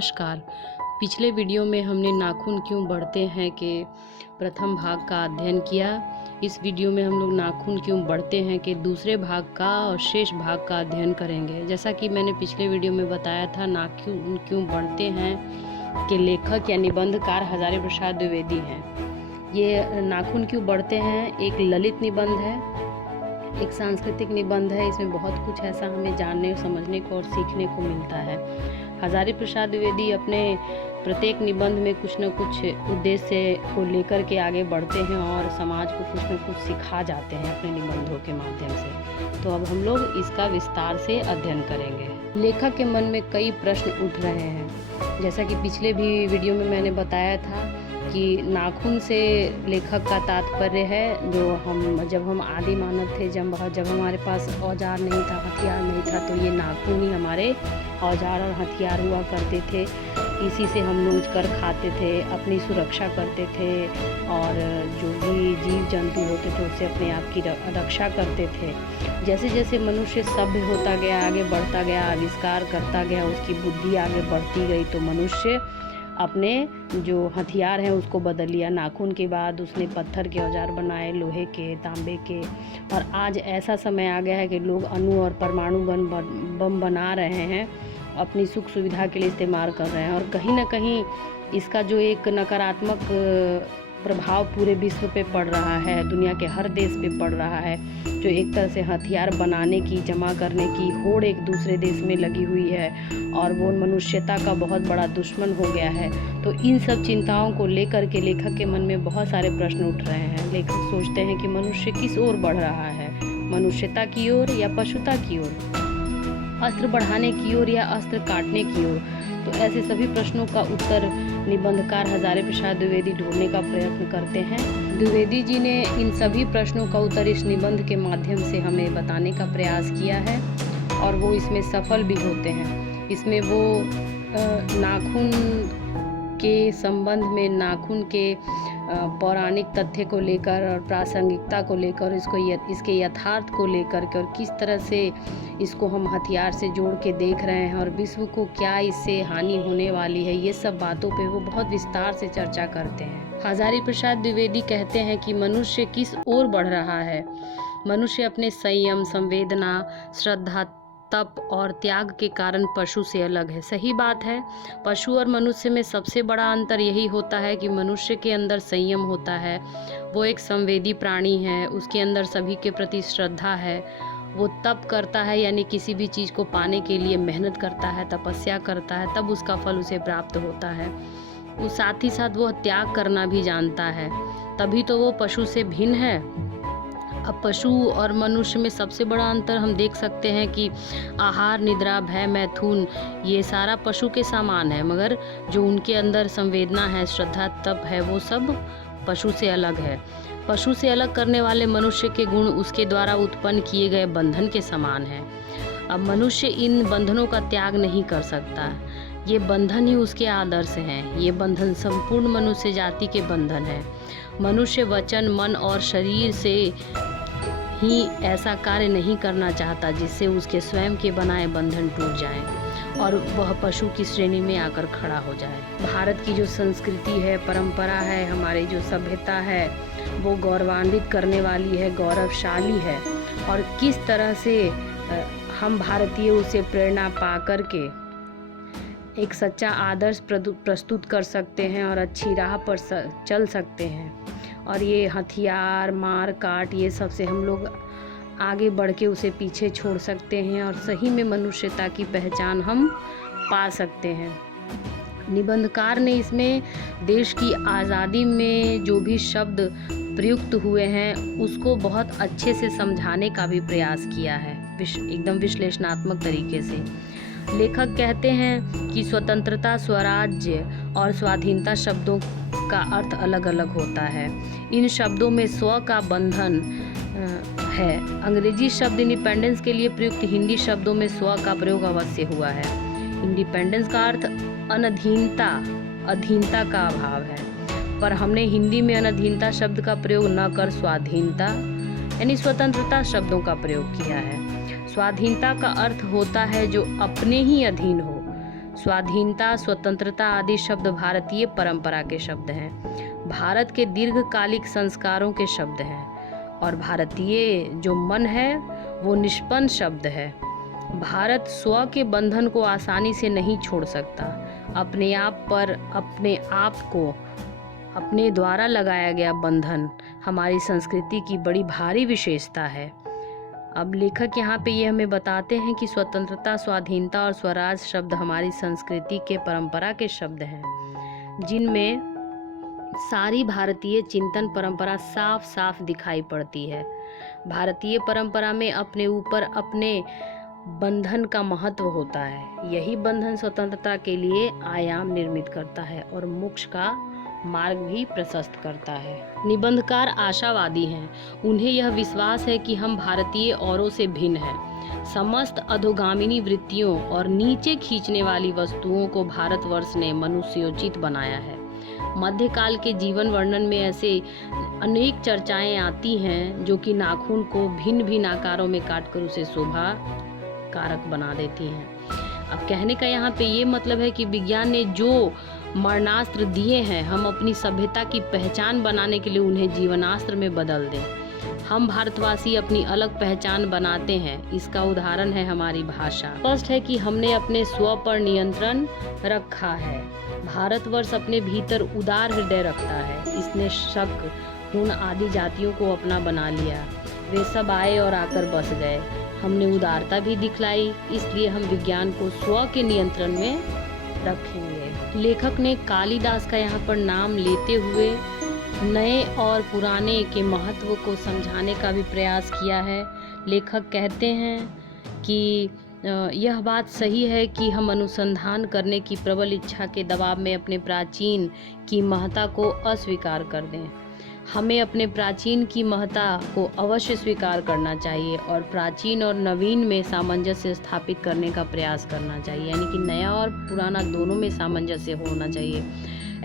नमस्कार। पिछले वीडियो में हमने नाखून क्यों बढ़ते हैं के प्रथम भाग का अध्ययन किया। इस वीडियो में हम लोग नाखून क्यों बढ़ते हैं के दूसरे भाग का और शेष भाग का अध्ययन करेंगे। जैसा कि मैंने पिछले वीडियो में बताया था, नाखून क्यों बढ़ते हैं के लेखक या निबंधकार हजारी प्रसाद द्विवेदी हैं। ये नाखून क्यों बढ़ते हैं एक ललित निबंध है, एक सांस्कृतिक निबंध है। इसमें बहुत कुछ ऐसा हमें जानने, समझने को और सीखने को मिलता है। हजारी प्रसाद द्विवेदी अपने प्रत्येक निबंध में कुछ न कुछ उद्देश्य को लेकर के आगे बढ़ते हैं और समाज को कुछ न कुछ सिखा जाते हैं अपने निबंधों के माध्यम से। तो अब हम लोग इसका विस्तार से अध्ययन करेंगे। लेखक के मन में कई प्रश्न उठ रहे हैं। जैसा कि पिछले भी वीडियो में मैंने बताया था कि नाखून से लेखक का तात्पर्य है जब हम आदि मानव थे, जब हमारे पास औजार नहीं था, हथियार नहीं था, तो ये नाखून ही हमारे औजार और हथियार हुआ करते थे। इसी से हम नोच कर खाते थे, अपनी सुरक्षा करते थे और जो भी जीव जंतु होते थे उससे अपने आप की रक्षा करते थे। जैसे जैसे मनुष्य सभ्य होता गया, आगे बढ़ता गया, आविष्कार करता गया, उसकी बुद्धि आगे बढ़ती गई, तो मनुष्य अपने जो हथियार हैं उसको बदल लिया। नाखून के बाद उसने पत्थर के औजार बनाए, लोहे के, तांबे के, और आज ऐसा समय आ गया है कि लोग अणु और परमाणु बम बना रहे हैं, अपनी सुख सुविधा के लिए इस्तेमाल कर रहे हैं। और कहीं ना कहीं इसका जो एक नकारात्मक प्रभाव पूरे विश्व पे पड़ रहा है, दुनिया के हर देश पे पड़ रहा है, जो एक तरह से हथियार बनाने की, जमा करने की होड़ एक दूसरे देश में लगी हुई है और वो मनुष्यता का बहुत बड़ा दुश्मन हो गया है। तो इन सब चिंताओं को लेकर के लेखक के मन में बहुत सारे प्रश्न उठ रहे हैं। लेखक सोचते हैं कि मनुष्य किस ओर बढ़ रहा है, मनुष्यता की ओर या पशुता की ओर, अस्त्र बढ़ाने की ओर या अस्त्र काटने की ओर। तो ऐसे सभी प्रश्नों का उत्तर निबंधकार हजारी प्रसाद द्विवेदी ढूंढने का प्रयत्न करते हैं। द्विवेदी जी ने इन सभी प्रश्नों का उत्तर इस निबंध के माध्यम से हमें बताने का प्रयास किया है और वो इसमें सफल भी होते हैं। इसमें वो नाखून के संबंध में, नाखून के पौराणिक तथ्य को लेकर और प्रासंगिकता को लेकर, इसके यथार्थ को लेकर के और किस तरह से इसको हम हथियार से जोड़ के देख रहे हैं और विश्व को क्या इससे हानि होने वाली है, ये सब बातों पे वो बहुत विस्तार से चर्चा करते हैं। हजारी प्रसाद द्विवेदी कहते हैं कि मनुष्य किस ओर बढ़ रहा है। मनुष्य अपने संयम, संवेदना, श्रद्धा, तप और त्याग के कारण पशु से अलग है। सही बात है। पशु और मनुष्य में सबसे बड़ा अंतर यही होता है कि मनुष्य के अंदर संयम होता है, वो एक संवेदी प्राणी है, उसके अंदर सभी के प्रति श्रद्धा है, वो तप करता है, यानी किसी भी चीज़ को पाने के लिए मेहनत करता है, तपस्या करता है, तब उसका फल उसे प्राप्त होता है। उस साथ ही साथ वो त्याग करना भी जानता है, तभी तो वो पशु से भिन्न है। अब पशु और मनुष्य में सबसे बड़ा अंतर हम देख सकते हैं कि आहार, निद्रा, भय, मैथुन, ये सारा पशु के समान है, मगर जो उनके अंदर संवेदना है, श्रद्धा, तप है, वो सब पशु से अलग है। पशु से अलग करने वाले मनुष्य के गुण उसके द्वारा उत्पन्न किए गए बंधन के समान है। अब मनुष्य इन बंधनों का त्याग नहीं कर सकता, ये बंधन ही उसके आदर्श हैं। ये बंधन संपूर्ण मनुष्य जाति के बंधन है। मनुष्य वचन, मन और शरीर से ही ऐसा कार्य नहीं करना चाहता जिससे उसके स्वयं के बनाए बंधन टूट जाएं और वह पशु की श्रेणी में आकर खड़ा हो जाए। भारत की जो संस्कृति है, परंपरा है, हमारी जो सभ्यता है, वो गौरवान्वित करने वाली है, गौरवशाली है। और किस तरह से हम भारतीय उसे प्रेरणा पा करके एक सच्चा आदर्श प्रस्तुत कर सकते हैं और अच्छी राह पर चल सकते हैं। और ये हथियार, मार काट, ये सब से हम लोग आगे बढ़ के उसे पीछे छोड़ सकते हैं और सही में मनुष्यता की पहचान हम पा सकते हैं। निबंधकार ने इसमें देश की आज़ादी में जो भी शब्द प्रयुक्त हुए हैं उसको बहुत अच्छे से समझाने का भी प्रयास किया है, एकदम विश्लेषणात्मक तरीके से। लेखक कहते हैं कि स्वतंत्रता, स्वराज्य और स्वाधीनता शब्दों का अर्थ अलग अलग होता है। इन शब्दों में स्व का बंधन है। अंग्रेजी शब्द इंडिपेंडेंस के लिए प्रयुक्त हिंदी शब्दों में स्व का प्रयोग अवश्य हुआ है। इंडिपेंडेंस का अर्थ अनधीनता, अधीनता का अभाव है, पर हमने हिंदी में अनधीनता शब्द का प्रयोग न कर स्वाधीनता यानी स्वतंत्रता शब्दों का प्रयोग किया है। स्वाधीनता का अर्थ होता है जो अपने ही अधीन हो, स्वाधीनता, स्वतंत्रता आदि शब्द भारतीय परंपरा के शब्द हैं, भारत के दीर्घकालिक संस्कारों के शब्द हैं, और भारतीय जो मन है वो निष्पन्न शब्द है। भारत स्व के बंधन को आसानी से नहीं छोड़ सकता। अपने आप पर अपने आप को अपने द्वारा लगाया गया बंधन हमारी संस्कृति की बड़ी भारी विशेषता है। अब लेखक यहाँ पे ये हमें बताते हैं कि स्वतंत्रता, स्वाधीनता और स्वराज शब्द हमारी संस्कृति के परंपरा के शब्द हैं, जिनमें सारी भारतीय चिंतन परंपरा साफ साफ दिखाई पड़ती है। भारतीय परंपरा में अपने ऊपर अपने बंधन का महत्व होता है। यही बंधन स्वतंत्रता के लिए आयाम निर्मित करता है और मोक्ष का मार्ग भी प्रशस्त करता है। निबंधकार आशावादी हैं। उन्हें यह विश्वास है कि हम भारतीय औरों से भिन्न हैं। समस्त अधोगामिनी वृत्तियों और नीचे खींचने वाली वस्तुओं को भारतवर्ष ने मनुष्योचित बनाया है। मध्यकाल के जीवन वर्णन में ऐसे अनेक चर्चाएं आती हैं जो कि नाखून को भिन्न भिन्न आकारों में काटकर उसे शोभा कारक बना देती हैं। अब कहने का यहाँ पे ये मतलब है कि विज्ञान ने जो मरणास्त्र दिए हैं, हम अपनी सभ्यता की पहचान बनाने के लिए उन्हें जीवनास्त्र में बदल दें। हम भारतवासी अपनी अलग पहचान बनाते हैं। इसका उदाहरण है हमारी भाषा। स्पष्ट है कि हमने अपने स्व पर नियंत्रण रखा है। भारतवर्ष अपने भीतर उदार हृदय रखता है। इसने शक, हुन आदि जातियों को अपना बना लिया। वे सब आए और आकर बस गए। हमने उदारता भी दिखलाई, इसलिए हम विज्ञान को स्व के नियंत्रण में रखेंगे। लेखक ने कालिदास का यहाँ पर नाम लेते हुए नए और पुराने के महत्व को समझाने का भी प्रयास किया है। लेखक कहते हैं कि यह बात सही है कि हम अनुसंधान करने की प्रबल इच्छा के दबाव में अपने प्राचीन की महत्ता को अस्वीकार कर दें। हमें अपने प्राचीन की महत्ता को अवश्य स्वीकार करना चाहिए और प्राचीन और नवीन में सामंजस्य स्थापित करने का प्रयास करना चाहिए, यानी कि नया और पुराना दोनों में सामंजस्य होना चाहिए।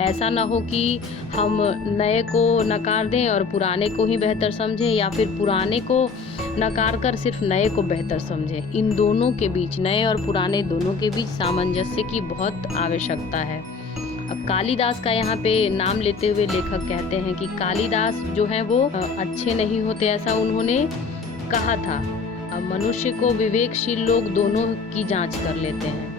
ऐसा ना हो कि हम नए को नकार दें और पुराने को ही बेहतर समझें, या फिर पुराने को नकार कर सिर्फ नए को बेहतर समझें। इन दोनों के बीच, नए और पुराने दोनों के बीच सामंजस्य की बहुत आवश्यकता है। अब कालिदास का यहाँ पे नाम लेते हुए लेखक कहते हैं कि कालिदास जो हैं वो अच्छे नहीं होते, ऐसा उन्होंने कहा था। अब मनुष्य को विवेकशील लोग दोनों की जांच कर लेते हैं।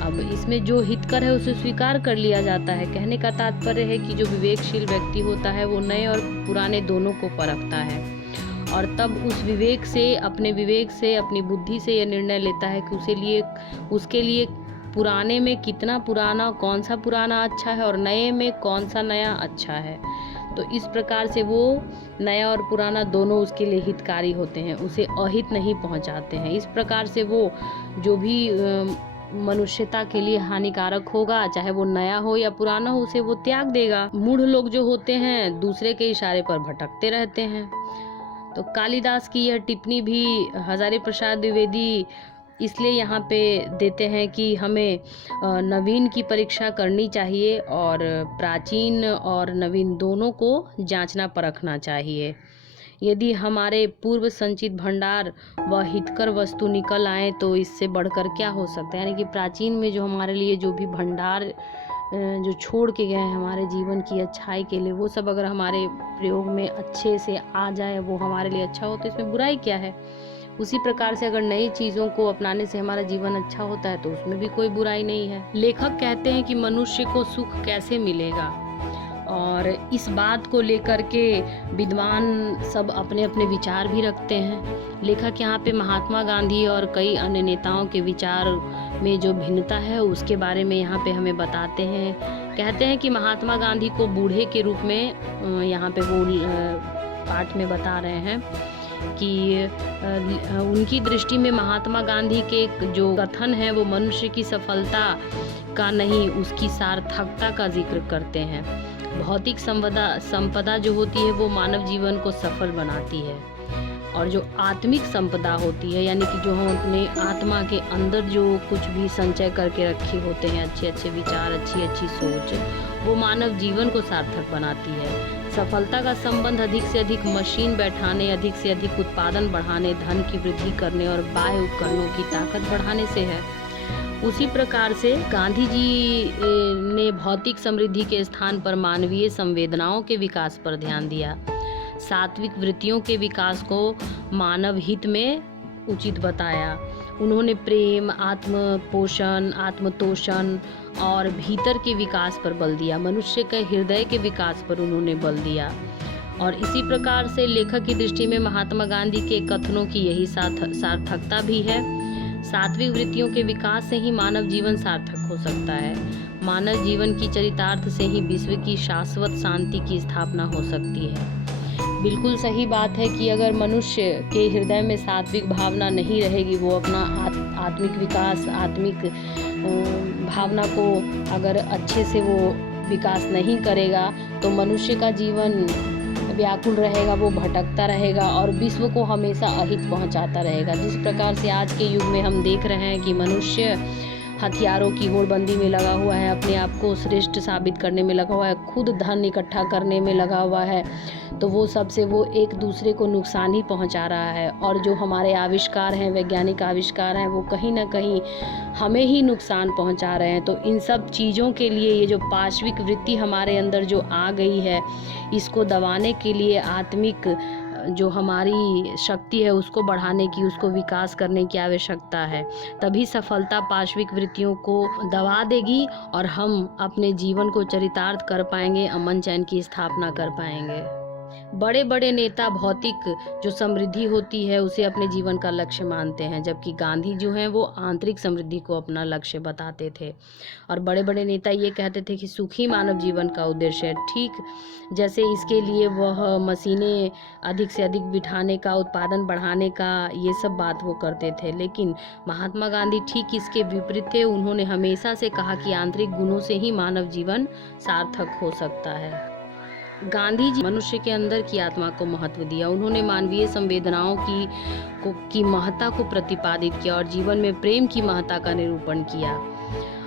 अब इसमें जो हितकर है उसे स्वीकार कर लिया जाता है। कहने का तात्पर्य है कि जो विवेकशील व्यक्ति होता है वो नए और पुराने दोनों को परखता है और तब उस विवेक से, अपने विवेक से, अपनी बुद्धि से यह निर्णय लेता है कि उसके लिए पुराने में कितना पुराना, कौन सा पुराना अच्छा है और नए में कौन सा नया अच्छा है। तो इस प्रकार से वो नया और पुराना दोनों उसके लिए हितकारी होते हैं, उसे अहित नहीं पहुंचाते हैं। इस प्रकार से वो जो भी मनुष्यता के लिए हानिकारक होगा, चाहे वो नया हो या पुराना हो, उसे वो त्याग देगा। मूढ़ लोग जो होते हैं दूसरे के इशारे पर भटकते रहते हैं। तो कालिदास की यह टिप्पणी भी हजारी प्रसाद द्विवेदी इसलिए यहाँ पे देते हैं कि हमें नवीन की परीक्षा करनी चाहिए और प्राचीन और नवीन दोनों को जांचना परखना चाहिए। यदि हमारे पूर्व संचित भंडार व हितकर वस्तु निकल आए तो इससे बढ़कर क्या हो सकता है। यानी कि प्राचीन में जो हमारे लिए जो भी भंडार जो छोड़ के गए हैं हमारे जीवन की अच्छाई के लिए, वो सब अगर हमारे प्रयोग में अच्छे से आ जाए, वो हमारे लिए अच्छा हो, तो इसमें बुराई क्या है। उसी प्रकार से अगर नई चीज़ों को अपनाने से हमारा जीवन अच्छा होता है तो उसमें भी कोई बुराई नहीं है। लेखक कहते हैं कि मनुष्य को सुख कैसे मिलेगा, और इस बात को लेकर के विद्वान सब अपने अपने विचार भी रखते हैं। लेखक यहाँ पे महात्मा गांधी और कई अन्य नेताओं के विचार में जो भिन्नता है उसके बारे में यहाँ पे हमें बताते हैं। कहते हैं कि महात्मा गांधी को बूढ़े के रूप में यहाँ पे वो पाठ में बता रहे हैं कि उनकी दृष्टि में महात्मा गांधी के जो कथन है वो मनुष्य की सफलता का नहीं, उसकी सार्थकता का जिक्र करते हैं। भौतिक संपदा जो होती है वो मानव जीवन को सफल बनाती है, और जो आत्मिक संपदा होती है, यानी कि जो हम अपने आत्मा के अंदर जो कुछ भी संचय करके रखे होते हैं, अच्छे अच्छे विचार, अच्छी अच्छी सोच, वो मानव जीवन को सार्थक बनाती है। सफलता का संबंध अधिक से अधिक मशीन बैठाने, अधिक से अधिक उत्पादन बढ़ाने, धन की वृद्धि करने और बाह्य उपकरणों की ताकत बढ़ाने से है। उसी प्रकार से गांधी जी ने भौतिक समृद्धि के स्थान पर मानवीय संवेदनाओं के विकास पर ध्यान दिया। सात्विक वृत्तियों के विकास को मानव हित में उचित बताया। उन्होंने प्रेम, आत्म पोषण, आत्मतोषण और भीतर के विकास पर बल दिया। मनुष्य के हृदय के विकास पर उन्होंने बल दिया। और इसी प्रकार से लेखक की दृष्टि में महात्मा गांधी के कथनों की यही सार्थकता भी है। सात्विक वृत्तियों के विकास से ही मानव जीवन सार्थक हो सकता है। मानव जीवन की चरितार्थ से ही विश्व की शाश्वत शांति की स्थापना हो सकती है। बिल्कुल सही बात है कि अगर मनुष्य के हृदय में सात्विक भावना नहीं रहेगी, वो अपना आत्मिक विकास, आत्मिक भावना को अगर अच्छे से वो विकास नहीं करेगा तो मनुष्य का जीवन व्याकुल रहेगा, वो भटकता रहेगा और विश्व को हमेशा अहित पहुंचाता रहेगा। जिस प्रकार से आज के युग में हम देख रहे हैं कि मनुष्य हथियारों की होड़बंदी में लगा हुआ है, अपने आप को श्रेष्ठ साबित करने में लगा हुआ है, खुद धन इकट्ठा करने में लगा हुआ है, तो वो सबसे वो एक दूसरे को नुकसान ही पहुंचा रहा है। और जो हमारे आविष्कार हैं, वैज्ञानिक आविष्कार हैं, वो कहीं ना कहीं हमें ही नुकसान पहुंचा रहे हैं। तो इन सब चीज़ों के लिए ये जो पाशविक वृत्ति हमारे अंदर जो आ गई है, इसको दबाने के लिए आत्मिक जो हमारी शक्ति है उसको बढ़ाने की, उसको विकास करने की आवश्यकता है। तभी सफलता पाशविक वृत्तियों को दबा देगी और हम अपने जीवन को चरितार्थ कर पाएंगे, अमन चैन की स्थापना कर पाएंगे। बड़े बड़े नेता भौतिक जो समृद्धि होती है उसे अपने जीवन का लक्ष्य मानते हैं, जबकि गांधी जो हैं वो आंतरिक समृद्धि को अपना लक्ष्य बताते थे। और बड़े बड़े नेता ये कहते थे कि सुखी मानव जीवन का उद्देश्य है। ठीक जैसे इसके लिए वह मशीनें अधिक से अधिक बिठाने का, उत्पादन बढ़ाने का, ये सब बात वो करते थे। लेकिन महात्मा गांधी ठीक इसके विपरीत थे। उन्होंने हमेशा से कहा कि आंतरिक गुणों से ही मानव जीवन सार्थक हो सकता है। गांधी जी मनुष्य के अंदर की आत्मा को महत्व दिया। उन्होंने मानवीय संवेदनाओं की महत्ता को प्रतिपादित किया और जीवन में प्रेम की महत्ता का निरूपण किया।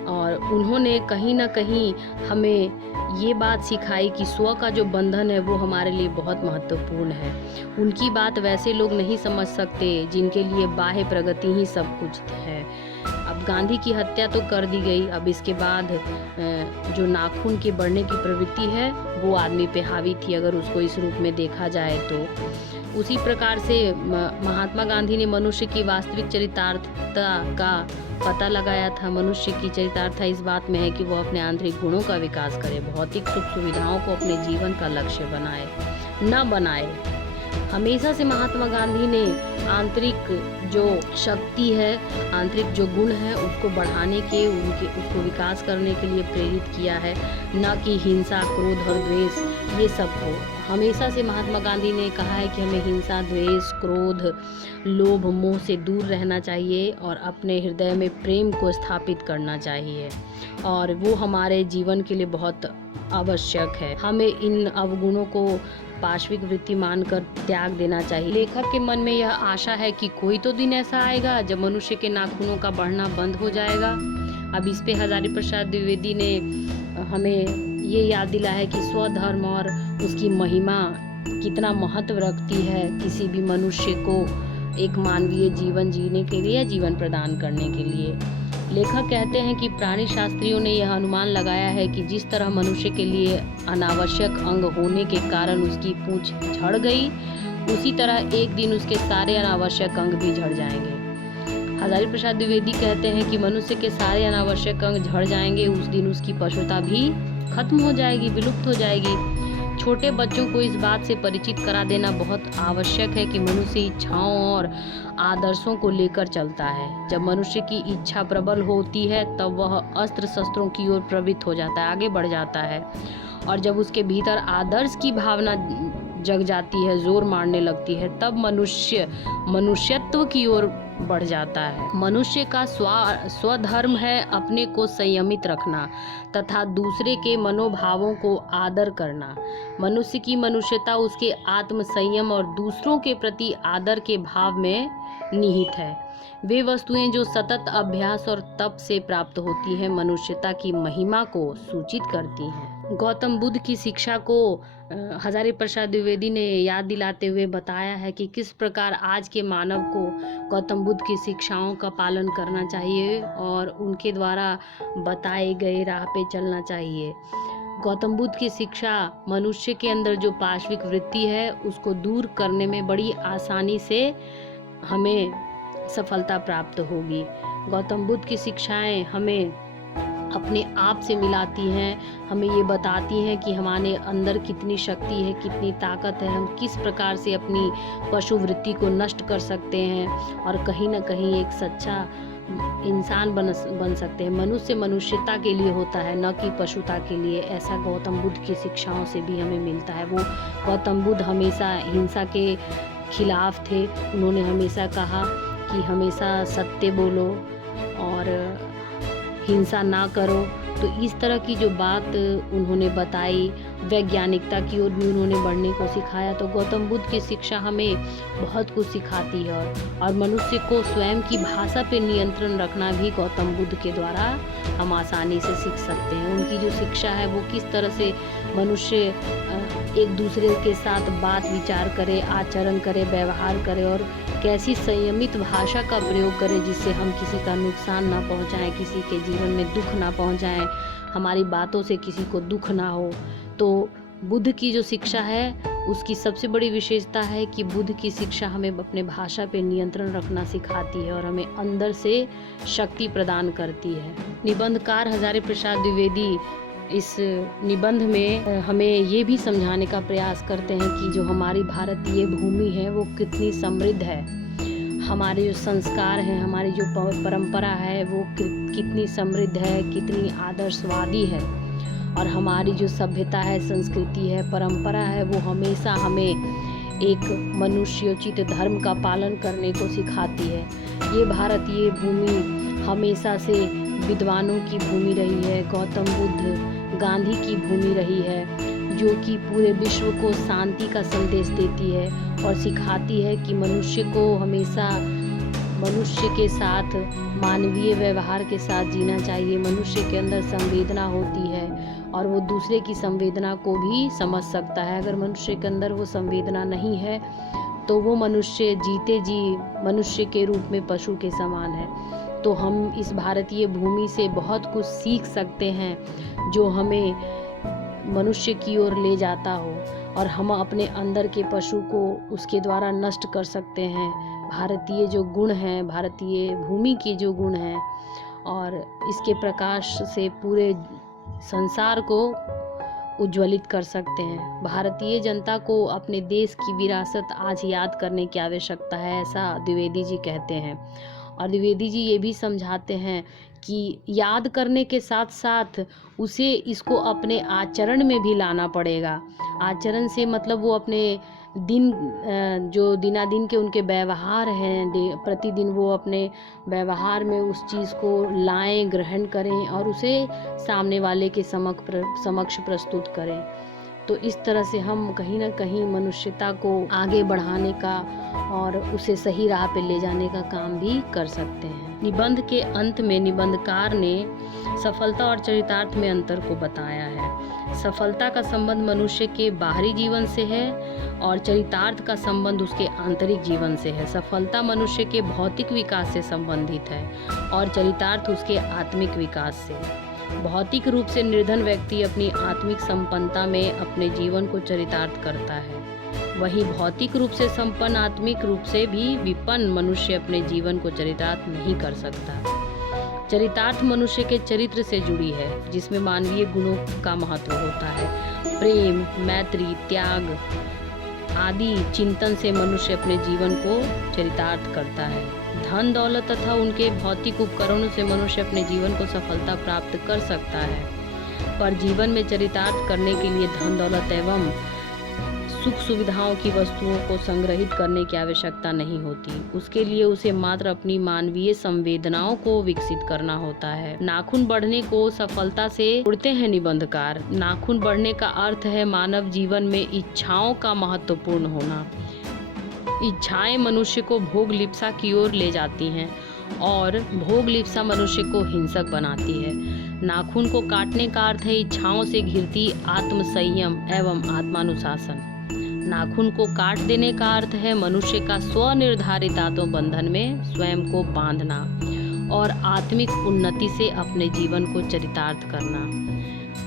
और उन्होंने कहीं ना कहीं हमें ये बात सिखाई कि स्व का जो बंधन है वो हमारे लिए बहुत महत्वपूर्ण है। उनकी बात वैसे लोग नहीं समझ सकते जिनके लिए बाह्य प्रगति ही सब कुछ है। अब गांधी की हत्या तो कर दी गई, अब इसके बाद जो नाखून के बढ़ने की प्रवृत्ति है वो आदमी पे हावी थी, अगर उसको इस रूप में देखा जाए तो। उसी प्रकार से महात्मा गांधी ने मनुष्य की वास्तविक चरितार्थता का पता लगाया था। मनुष्य की चरितार्थता इस बात में है कि वो अपने आंतरिक गुणों का विकास करे, भौतिक सुख सुविधाओं को अपने जीवन का लक्ष्य न बनाए। हमेशा से महात्मा गांधी ने आंतरिक जो शक्ति है, आंतरिक जो गुण है उसको बढ़ाने के, उसको विकास करने के लिए प्रेरित किया है, न कि हिंसा, क्रोध और द्वेष ये सब को। हमेशा से महात्मा गांधी ने कहा है कि हमें हिंसा, द्वेष, क्रोध, लोभ, मोह से दूर रहना चाहिए और अपने हृदय में प्रेम को स्थापित करना चाहिए, और वो हमारे जीवन के लिए बहुत आवश्यक है। हमें इन अवगुणों को पाशविक वृत्ति मानकर त्याग देना चाहिए। लेखक के मन में यह आशा है कि कोई तो दिन ऐसा आएगा जब मनुष्य के नाखूनों का बढ़ना बंद हो जाएगा। अब इस पे हजारी प्रसाद द्विवेदी ने हमें ये याद दिला है कि स्वधर्म और उसकी महिमा कितना महत्व रखती है किसी भी मनुष्य को एक मानवीय जीवन जीने के लिए, जीवन प्रदान करने के लिए। लेखक कहते हैं कि प्राणी शास्त्रियों ने यह अनुमान लगाया है कि जिस तरह मनुष्य के लिए अनावश्यक अंग होने के कारण उसकी पूंछ झड़ गई, उसी तरह एक दिन उसके सारे अनावश्यक अंग भी झड़ जाएंगे। हजारी प्रसाद द्विवेदी कहते हैं कि मनुष्य के सारे अनावश्यक अंग झड़ जाएंगे, उस दिन उसकी पशुता भी खत्म हो जाएगी, विलुप्त हो जाएगी। छोटे बच्चों को इस बात से परिचित करा देना बहुत आवश्यक है कि मनुष्य इच्छाओं और आदर्शों को लेकर चलता है। जब मनुष्य की इच्छा प्रबल होती है तब वह अस्त्र शस्त्रों की ओर प्रवृत्त हो जाता है, आगे बढ़ जाता है, और जब उसके भीतर आदर्श की भावना जग जाती है, जोर मारने लगती है, तब मनुष्य मनुष्यत्व की ओर बढ़ जाता है। मनुष्य का स्वधर्म है अपने को संयमित रखना तथा दूसरे के मनोभावों को आदर करना। मनुष्य की मनुष्यता उसके आत्म संयम और दूसरों के प्रति आदर के भाव में निहित है। वे वस्तुएं जो सतत अभ्यास और तप से प्राप्त होती हैं, मनुष्यता की महिमा को सूचित करती हैं। गौतम बुद्ध की शिक्षा को हजारी प्रसाद द्विवेदी ने याद दिलाते हुए बताया है कि किस प्रकार आज के मानव को गौतम बुद्ध की शिक्षाओं का पालन करना चाहिए और उनके द्वारा बताए गए राह पे चलना चाहिए। गौतम बुद्ध की शिक्षा मनुष्य के अंदर जो पाशविक वृत्ति है उसको दूर करने में बड़ी आसानी से हमें सफलता प्राप्त होगी। गौतम बुद्ध की शिक्षाएं हमें अपने आप से मिलाती हैं, हमें ये बताती हैं कि हमारे अंदर कितनी शक्ति है, कितनी ताकत है, हम किस प्रकार से अपनी पशु वृत्ति को नष्ट कर सकते हैं और कहीं ना कहीं एक सच्चा इंसान बन सकते हैं। मनुष्य मनुष्यता के लिए होता है, न कि पशुता के लिए। ऐसा गौतम बुद्ध की शिक्षाओं से भी हमें मिलता है। वो गौतम बुद्ध हमेशा हिंसा के खिलाफ थे। उन्होंने हमेशा कहा कि हमेशा सत्य बोलो और हिंसा ना करो। तो इस तरह की जो बात उन्होंने बताई, वैज्ञानिकता की ओर भी उन्होंने बढ़ने को सिखाया। तो गौतम बुद्ध की शिक्षा हमें बहुत कुछ सिखाती है और मनुष्य को स्वयं की भाषा पे नियंत्रण रखना भी गौतम बुद्ध के द्वारा हम आसानी से सीख सकते हैं। उनकी जो शिक्षा है वो किस तरह से मनुष्य एक दूसरे के साथ बात विचार करे, आचरण करे, व्यवहार करे और कैसी संयमित भाषा का प्रयोग करें जिससे हम किसी का नुकसान ना पहुंचाएं, किसी के जीवन में दुख ना पहुंचाएं, हमारी बातों से किसी को दुख ना हो। तो बुद्ध की जो शिक्षा है उसकी सबसे बड़ी विशेषता है कि बुद्ध की शिक्षा हमें अपने भाषा पे नियंत्रण रखना सिखाती है और हमें अंदर से शक्ति प्रदान करती है। निबंधकार हजारी प्रसाद द्विवेदी इस निबंध में हमें ये भी समझाने का प्रयास करते हैं कि जो हमारी भारतीय भूमि है वो कितनी समृद्ध है, हमारे जो संस्कार हैं, हमारी जो परंपरा है वो कितनी समृद्ध है, कितनी आदर्शवादी है और हमारी जो सभ्यता है, संस्कृति है, परंपरा है वो हमेशा हमें एक मनुष्योचित धर्म का पालन करने को सिखाती है। ये भारतीय भूमि हमेशा से विद्वानों की भूमि रही है, गौतम बुद्ध गांधी की भूमि रही है, जो कि पूरे विश्व को शांति का संदेश देती है और सिखाती है कि मनुष्य को हमेशा मनुष्य के साथ मानवीय व्यवहार के साथ जीना चाहिए। मनुष्य के अंदर संवेदना होती है और वो दूसरे की संवेदना को भी समझ सकता है। अगर मनुष्य के अंदर वो संवेदना नहीं है तो वो मनुष्य जीते जी मनुष्य के रूप में पशु के समान है। तो हम इस भारतीय भूमि से बहुत कुछ सीख सकते हैं जो हमें मनुष्य की ओर ले जाता हो और हम अपने अंदर के पशु को उसके द्वारा नष्ट कर सकते हैं। भारतीय जो गुण हैं, भारतीय भूमि के जो गुण हैं और इसके प्रकाश से पूरे संसार को उज्ज्वलित कर सकते हैं। भारतीय जनता को अपने देश की विरासत आज याद करने की आवश्यकता है, ऐसा द्विवेदी जी कहते हैं। और द्विवेदी जी ये भी समझाते हैं कि याद करने के साथ साथ उसे इसको अपने आचरण में भी लाना पड़ेगा। आचरण से मतलब वो अपने दिन जो दिनादिन के उनके व्यवहार हैं, प्रतिदिन वो अपने व्यवहार में उस चीज़ को लाएं, ग्रहण करें और उसे सामने वाले के समक्ष प्रस्तुत करें। तो इस तरह से हम कहीं ना कहीं मनुष्यता को आगे बढ़ाने का और उसे सही राह पे ले जाने का काम भी कर सकते हैं। निबंध के अंत में निबंधकार ने सफलता और चरितार्थ में अंतर को बताया है। सफलता का संबंध मनुष्य के बाहरी जीवन से है और चरितार्थ का संबंध उसके आंतरिक जीवन से है। सफलता मनुष्य के भौतिक विकास से संबंधित है और चरितार्थ उसके आत्मिक विकास से। भौतिक रूप से निर्धन व्यक्ति अपनी आत्मिक संपन्नता में अपने जीवन को चरितार्थ करता है, वहीं भौतिक रूप से संपन्न आत्मिक रूप से भी विपन्न मनुष्य अपने जीवन को चरितार्थ नहीं कर सकता। चरितार्थ मनुष्य के चरित्र से जुड़ी है जिसमें मानवीय गुणों का महत्व होता है। प्रेम, मैत्री, त्याग आदि चिंतन से मनुष्य अपने जीवन को चरितार्थ करता है। धन दौलत तथा उनके भौतिक उपकरणों से मनुष्य अपने जीवन को सफलता प्राप्त कर सकता है, पर जीवन में चरितार्थ करने के लिए धन दौलत एवं सुख सुविधाओं की वस्तुओं को संग्रहित करने की आवश्यकता नहीं होती। उसके लिए उसे मात्र अपनी मानवीय संवेदनाओं को विकसित करना होता है। नाखून बढ़ने को सफलता से जोड़ते हैं निबंधकार। नाखून बढ़ने का अर्थ है मानव जीवन में इच्छाओं का महत्वपूर्ण होना। इच्छाएं मनुष्य को भोग लिप्सा की ओर ले जाती हैं और भोग लिप्सा मनुष्य को हिंसक बनाती है। नाखून को काटने का अर्थ है इच्छाओं से घिरती आत्मसंयम एवं आत्मानुशासन। नाखून को काट देने का अर्थ है मनुष्य का स्वनिर्धारित आत्मबंधन में स्वयं को बांधना और आत्मिक उन्नति से अपने जीवन को चरितार्थ करना।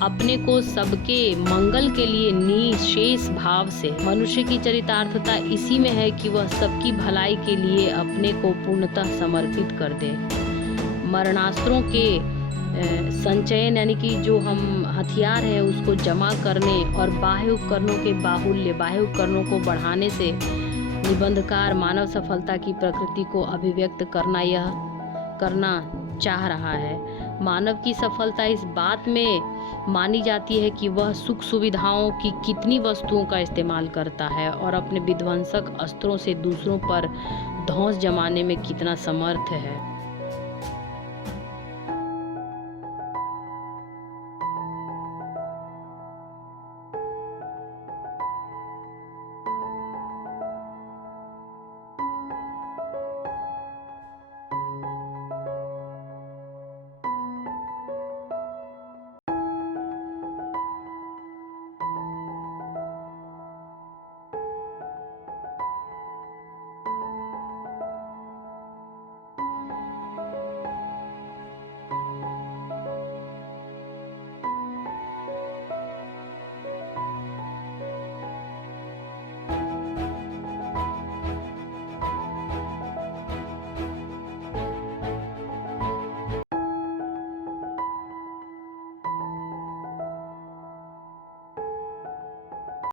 अपने को सबके मंगल के लिए निशेष भाव से मनुष्य की चरितार्थता इसी में है कि वह सबकी भलाई के लिए अपने को पूर्णतः समर्पित कर दे। मरणास्त्रों के संचयन यानी कि जो हम हथियार है उसको जमा करने और बाह्य उपकरणों के बाह्य उपकरणों को बढ़ाने से निबंधकार मानव सफलता की प्रकृति को अभिव्यक्त करना चाह रहा है। मानव की सफलता इस बात में मानी जाती है कि वह सुख सुविधाओं की कितनी वस्तुओं का इस्तेमाल करता है और अपने विध्वंसक अस्त्रों से दूसरों पर धौंस जमाने में कितना समर्थ है।